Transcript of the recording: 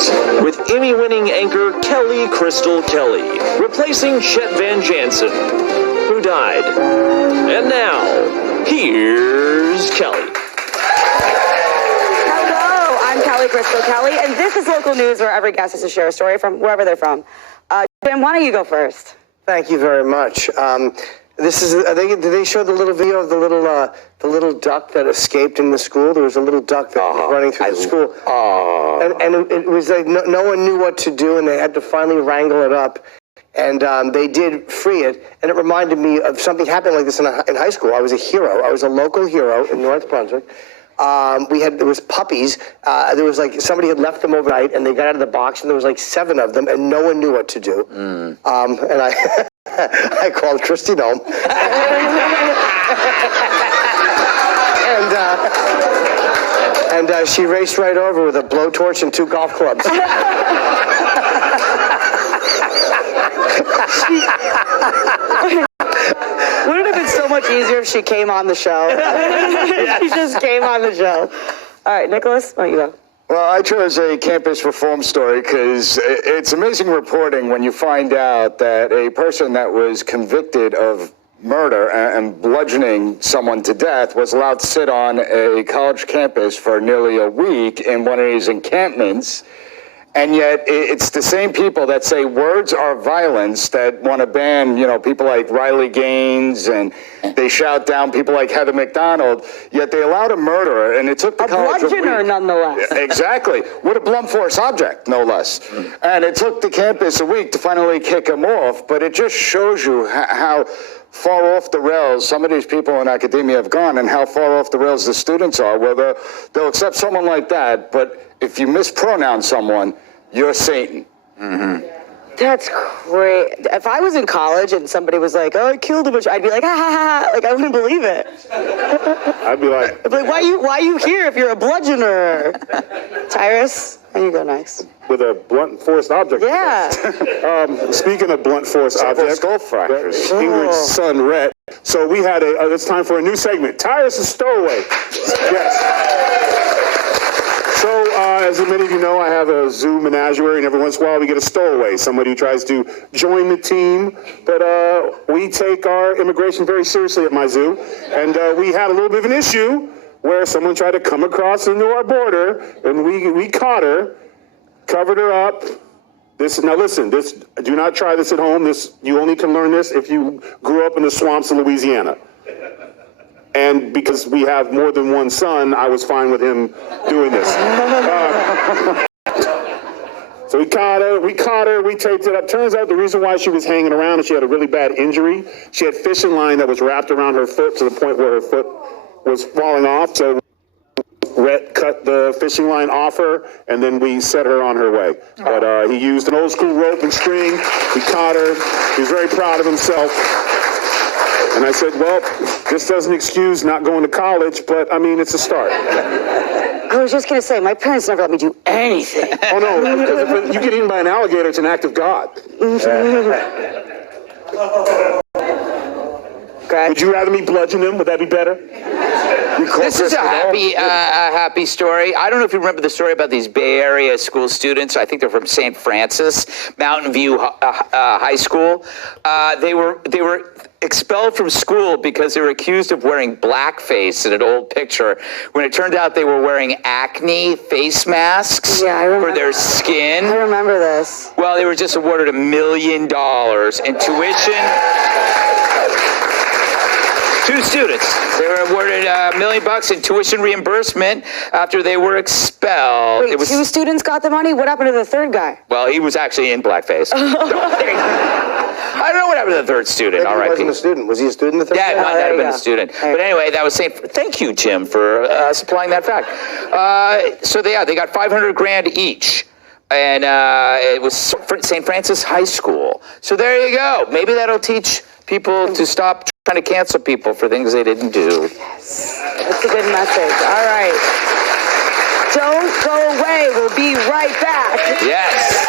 News with Emmy-winning anchor Kelly Crystal Kelly, replacing Chet Van Jansen, who died. And now, here's Kelly. Hello, I'm Kelly Crystal Kelly, and this is local news where every guest has to share a story from wherever they're from. Jim, why don't you go first? Thank you very much. This is. Did they show the little video of the little duck that escaped in the school? There was a little duck that was running through the school, and it was like no one knew what to do, and they had to finally wrangle it up, and they did free it. And it reminded me of something happening like this in high school. I was a hero. I was a local hero in North Brunswick. There was puppies. There was like somebody had left them overnight, and they got out of the box, and there was like 7 of them, and no one knew what to do. And I. I called Christy Nome. and she raced right over with a blowtorch and 2 golf clubs. Wouldn't it have been so much easier if she came on the show? She just came on the show. All right, Nicholas, why don't you go? Well, I chose a campus reform story because it's amazing reporting when you find out that a person that was convicted of murder and bludgeoning someone to death was allowed to sit on a college campus for nearly a week in one of these encampments. And yet it's the same people that say words are violence that want to ban, people like Riley Gaines, and they shout down people like Heather McDonald, yet they allowed a murderer, and it took the college a bludgeoner, nonetheless. Exactly. With a blunt force object, no less. And it took the campus a week to finally kick him off, but it just shows you how far off the rails some of these people in academia have gone, and how far off the rails the students are, where they'll accept someone like that, but if you mispronounce someone, you're Satan. Mm-hmm. That's great. If I was in college and somebody was like, "Oh, I killed a bunch," I'd be like, "Ha ha ha!" Like I wouldn't believe it. I'd be like, "Why are you here if you're a bludgeoner?" Tyrus, and you go next. With a blunt force object. Yeah. Speaking of blunt force objects, skull fractures. Ingrid's son Rhett. So we had it's time for a new segment. Tyrus is stowaway. Yes. So, as many of you know, I have a zoo menagerie, and every once in a while we get a stowaway, somebody who tries to join the team. But we take our immigration very seriously at my zoo, and we had a little bit of an issue where someone tried to come across into our border, and we caught her, covered her up. Now listen, do not try this at home. You only can learn this if you grew up in the swamps of Louisiana. And because we have more than one son, I was fine with him doing this. So we caught her, we taped it up. Turns out the reason why she was hanging around is she had a really bad injury. She had fishing line that was wrapped around her foot to the point where her foot was falling off. So Rhett cut the fishing line off her, and then we set her on her way. But he used an old school rope and string. We caught her. He was very proud of himself. And I said, well, this doesn't excuse not going to college, but, I mean, it's a start. I was just going to say, my parents never let me do anything. Oh, no, because if you get eaten by an alligator, it's an act of God. Would you rather me bludgeon him? Would that be better? This is a happy story. I don't know if you remember the story about these Bay Area school students. I think they're from St. Francis, Mountain View High School. They were expelled from school because they were accused of wearing blackface in an old picture, when it turned out they were wearing acne face masks for their skin. I remember this. Well, they were just awarded $1 million in tuition. 2 students. They were awarded $1 million in tuition reimbursement after they were expelled. Wait, 2 students got the money? What happened to the 3rd guy? Well, he was actually in blackface. I don't know what happened to the 3rd student. Maybe he wasn't a student. Was he a student? The 3rd? Yeah, it might not have been a student. But anyway, that was saying. Thank you, Jim, for supplying that fact. So they got $500,000 each. And it was St. Francis High School. So there you go. Maybe that'll teach people to stop trying to cancel people for things they didn't do. Yes, that's a good message. All right. Don't go away. We'll be right back. Yes.